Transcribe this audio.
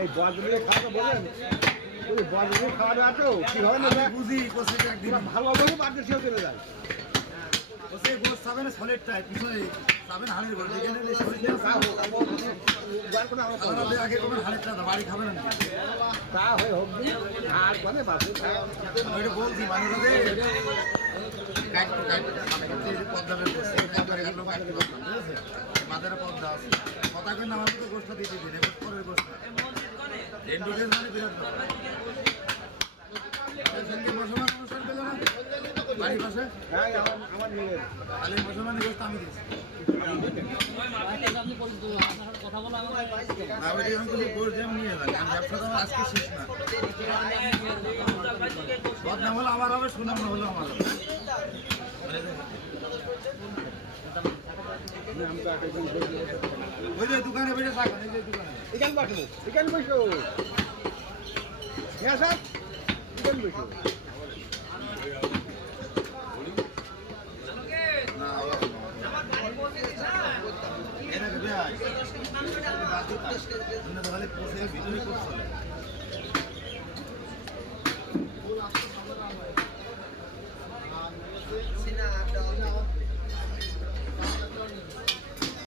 এই বজরে খাওয়া বলেন ওই বজরে খাওয়া আছে কি হবে না বুঝি কোসে একদিন ভালো হবে বাড়তে সেও চলে যায় কোসে গোস সাবেন সলিড টাইপ পিছনে সাবেন হাড়ের গোল যেখানে সলিড আমরা আগে কোন হাড়েরটা বাড়ি খাবেন না তা হয় হোক আর মানে বাসে আমি এটা বলছি মানে পদ্মারের বাজারে পদ্মা আছে কথা কিন্তু আমার মতো গোষ্ঠটা দিতে দিন এবার পরের গোষ্ঠটা এন্ডুডের মানে বিরাট মুসলমান অনুষ্ঠান পেল না বাড়ি পাশে আমার মেয়ে তাহলে মুসলমানের গোষ্ঠ আমি দিচ্ছি আজকে শেষ না বদনাম হলো আমার হবে সুনাম হলো আমার হবে ওই যে দোকানে বেড়ে থাকবেন এই যে দোকানে এখানে বসো এখানে বসো হ্যাঁ স্যার এখানে বসো ভিতরে করছে